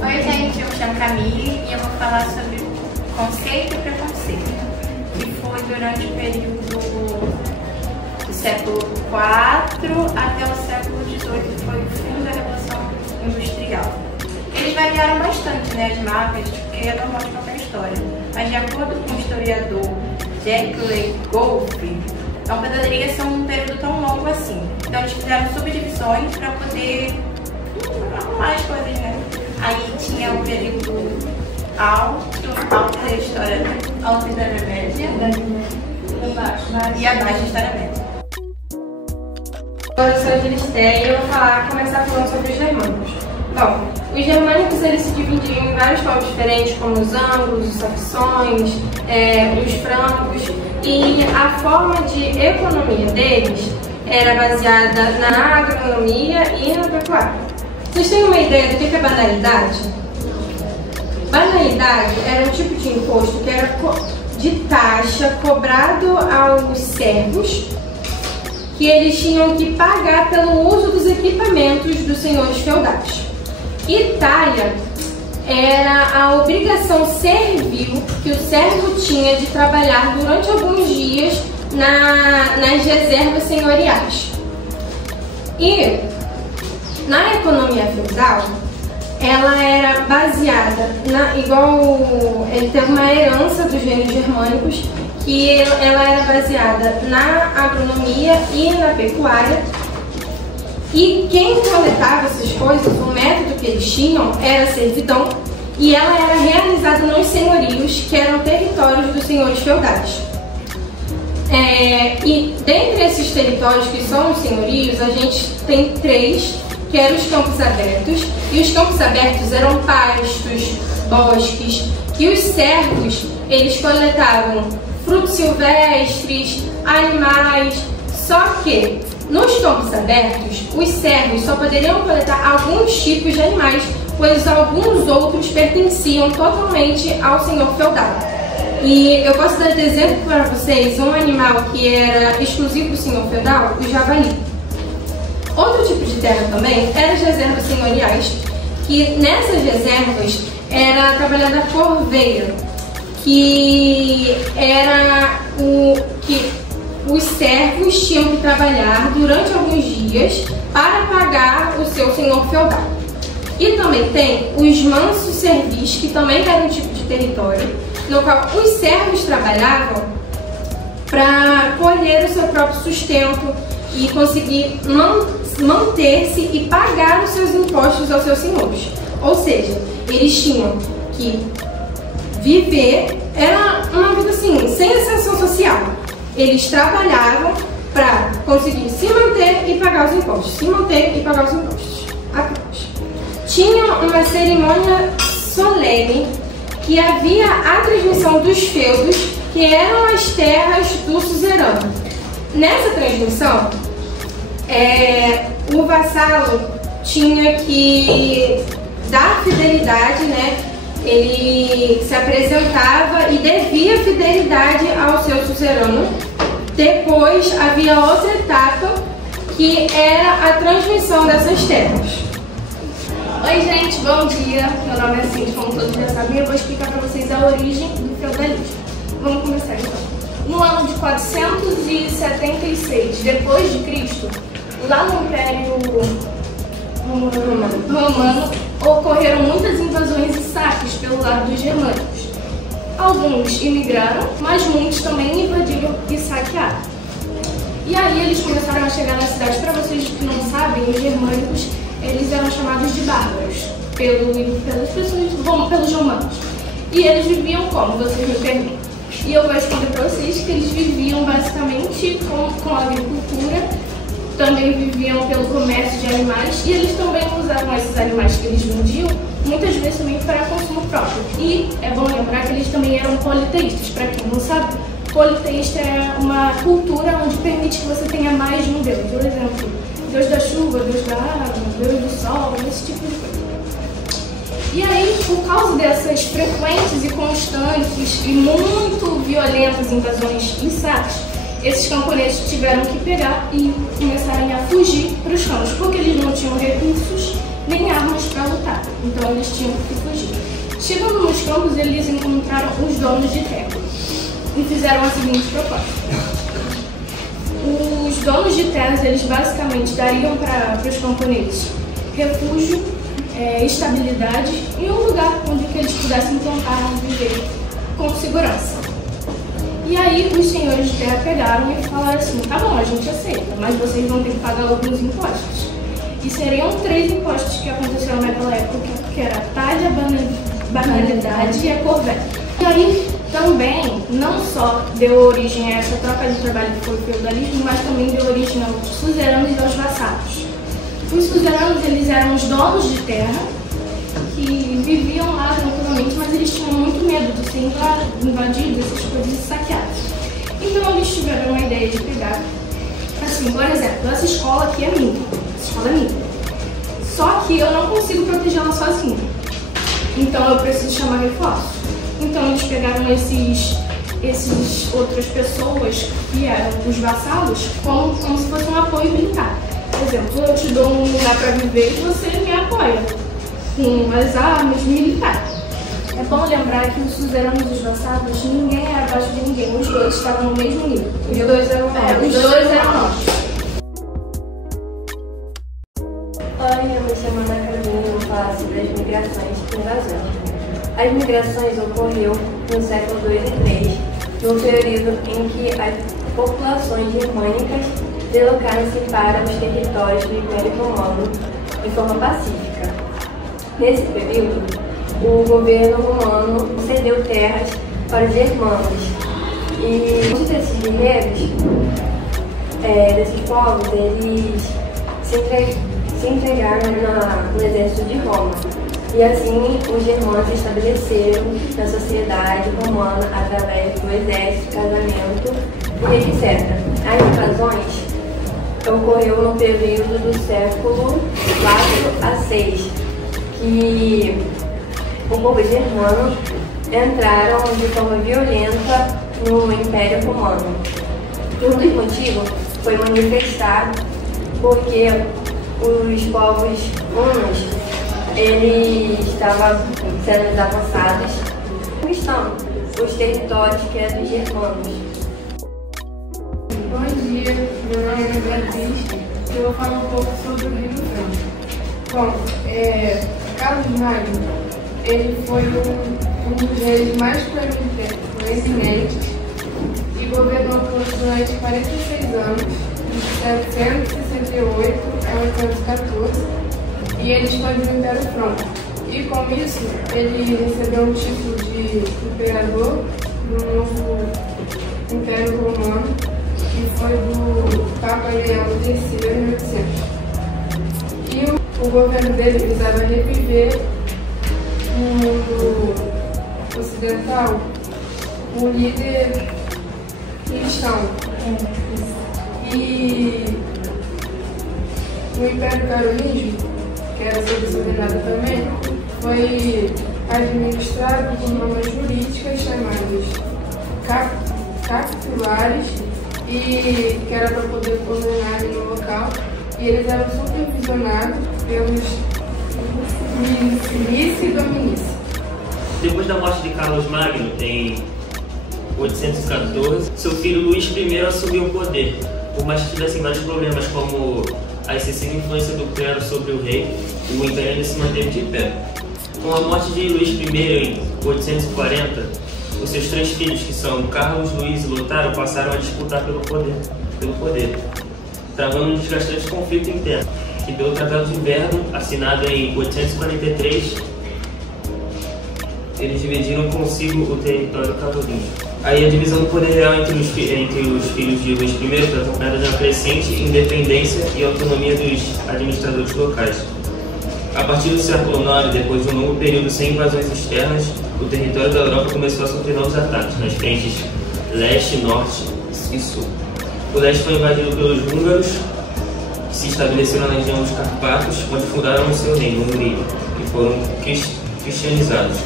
Oi gente, eu me chamo Camille e eu vou falar sobre conceito e preconceito, que foi durante o período do século IV até o século XVIII, que foi o fim da Revolução Industrial. Eles variaram bastante, né, as marcas, porque é normal de qualquer história, mas de acordo com o historiador Jacques Goldfried, não poderia ser um período tão longo assim. Então eles fizeram subdivisões para poder arrumar as coisas, né? Aí tinha o período alto da história, alto da Idade Média e abaixo da História Média. Eu sou a Gilistéia e eu vou começar falando sobre os germânicos. Bom, os germânicos eles se dividiam em vários povos diferentes, como os anglos, os saxões, os francos, e a forma de economia deles era baseada na agronomia e na pecuária. Vocês têm uma ideia do que é banalidade? Banalidade era um tipo de imposto que era de taxa cobrado aos servos, que eles tinham que pagar pelo uso dos equipamentos dos senhores feudais. Itália era a obrigação servil que o servo tinha de trabalhar durante alguns dias nas reservas senhoriais. E na economia feudal, ela era baseada ele teve uma herança dos reinos germânicos, que ela era baseada na agronomia e na pecuária. E quem coletava essas coisas, o método que eles tinham era a servidão, e ela era realizada nos senhorios, que eram territórios dos senhores feudais. E dentre esses territórios que são os senhorios, a gente tem três, que eram os campos abertos, e os campos abertos eram pastos, bosques, que os servos, eles coletavam frutos silvestres, animais, só que nos campos abertos, os servos só poderiam coletar alguns tipos de animais, pois alguns outros pertenciam totalmente ao senhor feudal. E eu posso dar de exemplo para vocês um animal que era exclusivo do senhor feudal, o javali. Outro tipo de terra também eram as reservas senhoriais, que nessas reservas era trabalhada a corveia, que era o que os servos tinham que trabalhar durante alguns dias para pagar o seu senhor feudal. E também tem os mansos servis, que também era um tipo de território, no qual os servos trabalhavam para colher o seu próprio sustento e conseguir manter-se e pagar os seus impostos aos seus senhores. Ou seja, eles tinham que viver, era uma vida assim, sem ascensão social. Eles trabalhavam para conseguir se manter e pagar os impostos, se manter e pagar os impostos. Apenas. Tinha uma cerimônia solene que havia a transmissão dos feudos, que eram as terras do suzerano. Nessa transmissão, o vassalo tinha que dar fidelidade, né? Ele se apresentava e devia fidelidade ao seu suzerano. Depois havia outra etapa, que era a transmissão dessas terras. Oi gente, bom dia. Meu nome é Cindy, como todos já sabem, eu vou explicar para vocês a origem do feudalismo. Vamos começar então. No ano de 476 depois de Cristo, lá no Império Romano, ocorreram muitas invasões e saques pelo lado dos germânicos. Alguns imigraram, mas muitos também invadiram e saquearam. E aí eles começaram a chegar nas cidades. Para vocês que não sabem, os germânicos eles eram chamados de bárbaros pelos romanos. E eles viviam como? Vocês me perguntam. E eu vou responder para vocês que eles viviam basicamente com a agricultura, também viviam pelo comércio de animais, e eles também usavam esses animais que eles vendiam, muitas vezes também para consumo próprio. E é bom lembrar que eles também eram politeístas. Para quem não sabe, politeísta é uma cultura onde permite que você tenha mais de um deus. Por exemplo, Deus da chuva, Deus da água, Deus do sol, esse tipo de coisa. E aí, por causa dessas frequentes e constantes e muito violentas invasões e saques, esses camponeses tiveram que pegar e começarem a fugir para os campos, porque eles não tinham recursos nem armas para lutar, então eles tinham que fugir. Chegando nos campos, eles encontraram os donos de terra e fizeram a seguinte proposta. Os donos de terras, eles basicamente dariam para os camponeses refúgio, estabilidade e um lugar onde que eles pudessem plantar e viver com segurança. E aí os senhores de terra pegaram e falaram assim, tá bom, a gente aceita, mas vocês vão ter que pagar alguns impostos. E seriam 3 impostos que aconteceram naquela época, que era a talha, banalidade e a corvée. E aí também não só deu origem a essa troca de trabalho que foi o feudalismo, mas também deu origem aos suzeranos e aos vassalos. Os suzeranos, eles eram os donos de terra, que viviam lá tranquilamente, mas eles tinham muito medo de ser invadidos, essas coisas, e saqueados. Então eles tiveram a ideia de pegar, assim, por exemplo, essa escola aqui é minha, essa escola é minha. Só que eu não consigo protegê-la sozinha. Então eu preciso chamar reforço. Então eles pegaram esses outras pessoas, que eram os vassalos, como se fosse um apoio militar. Por exemplo, eu te dou um lugar para viver e você me apoia com as armas militares. É bom lembrar que os suzeranos e os vassalos, ninguém era abaixo de ninguém, os dois estavam no mesmo nível. Os dois eram nós. Oi, eu me chamo Ana Carolina e vou falar sobre as migrações e invasões. As migrações ocorreram no século II e III, num período em que as populações germânicas deslocaram-se para os territórios do Império Romano de forma pacífica. Nesse período, o governo romano cedeu terras para os germanos e muitos desses guerreiros, desses povos, eles se entregaram no exército de Roma. E assim, os germanos se estabeleceram na sociedade romana através do exército, casamento e etc. As invasões ocorreu no período do século IV a VI, que o povo germano entraram de forma violenta no Império Romano. Um dos motivos foi manifestar porque os povos hunos eles estavam sendo desavançados, conquistando os territórios que eram dos germanos. Bom dia, meu nome é Beatriz e eu vou falar um pouco sobre o Rio Branco. Bom, Carlos Magno, ele foi um dos reis mais proeminentes e governou durante 46 anos, de 768 a 814, e ele expandiu o Império Franco. E com isso, ele recebeu um título de imperador do novo Império Romano, que foi do Papa Leão III em 1800. E o governo dele visava reviver no mundo ocidental um líder cristão. E o Império Carolíngio, que era subordinado também, foi administrado por normas jurídicas chamadas capitulares, e que era para poder ordenar no local, e eles eram supervisionados pelos vice e dominici. Depois da morte de Carlos Magno, em 814, seu filho Luís I assumiu o poder, por mais que tivessem vários problemas, como a excessiva influência do clero sobre o rei, o império ainda se manteve de pé. Com a morte de Luís I em 840, os seus 3 filhos, que são Carlos, Luís e Lotaro, passaram a disputar pelo poder, travando um desgastante conflito interno, que pelo Tratado de Verdun, assinado em 843, eles dividiram consigo o território carolíngio. Aí a divisão do poder real entre os filhos de Luís I foi acompanhada de uma crescente independência e autonomia dos administradores locais. A partir do século IX, depois de um longo período sem invasões externas, o território da Europa começou a sofrer novos ataques nas frentes leste, norte e sul. O leste foi invadido pelos húngaros, que se estabeleceram na região dos Carpatos, onde fundaram o seu reino, Hungria, e foram cristianizados.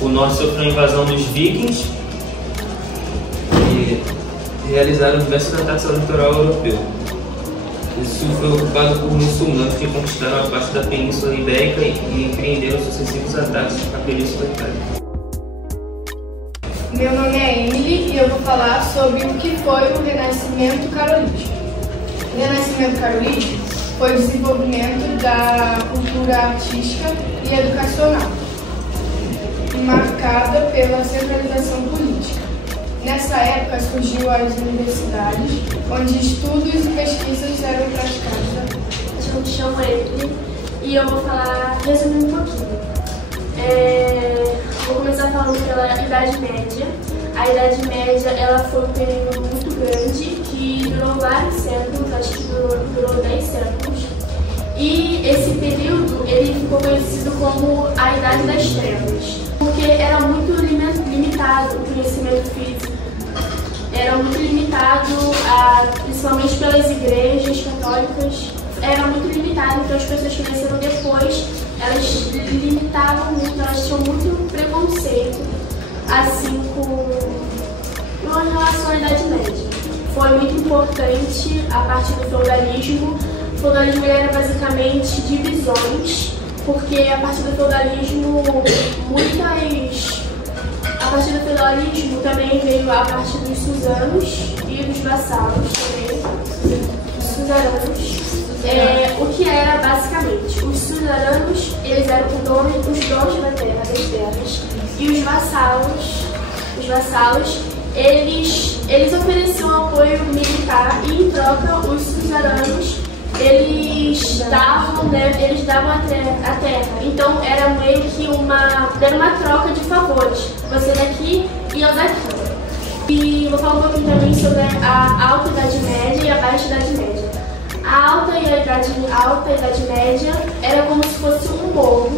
O norte sofreu a invasão dos vikings e realizaram diversos ataques ao litoral europeu. Isso foi ocupado por muçulmanos que conquistaram a parte da Península Ibérica e empreenderam sucessivos ataques à Península Itálica. Meu nome é Emily e eu vou falar sobre o que foi o Renascimento Carolígeno. O Renascimento Carolígeno foi o desenvolvimento da cultura artística e educacional, marcada pela centralização política. Nessa época surgiu as universidades, onde estudos e pesquisas eram praticados. Eu me chamo Emily e eu vou falar, resumindo um pouquinho. Vou começar falando pela Idade Média. A Idade Média ela foi um período muito grande que durou vários séculos, acho que durou 10 séculos. E esse período ele ficou conhecido como a Idade das Trevas, porque era muito limitado o conhecimento físico, era muito limitado, principalmente pelas igrejas católicas, era muito limitado, então as pessoas que nasceram depois, elas limitavam muito, elas tinham muito preconceito, assim, com relação à Idade Média. Foi muito importante a parte do feudalismo. O feudalismo era basicamente divisões, porque a partir do feudalismo também veio a partir dos suzanos e dos vassalos também. Suzeranos. O que era basicamente? Os suzeranos, eles eram os donos da terra, das terras, e os vassalos, eles ofereciam apoio militar e em troca os suzeranos eles davam a terra. Então era meio que uma troca de favores. Você daqui e eu daqui. E vou falar um pouquinho também sobre a Alta Idade Média e a Baixa Idade Média. A Alta Idade Média era como se fosse um morro.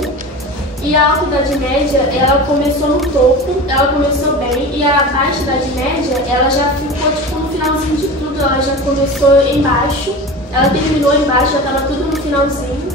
E a Alta Idade Média, ela começou no topo, ela começou bem, e a Baixa Idade Média, ela já ficou tipo no finalzinho de tudo, ela já começou embaixo, ela terminou embaixo, já estava tudo no finalzinho.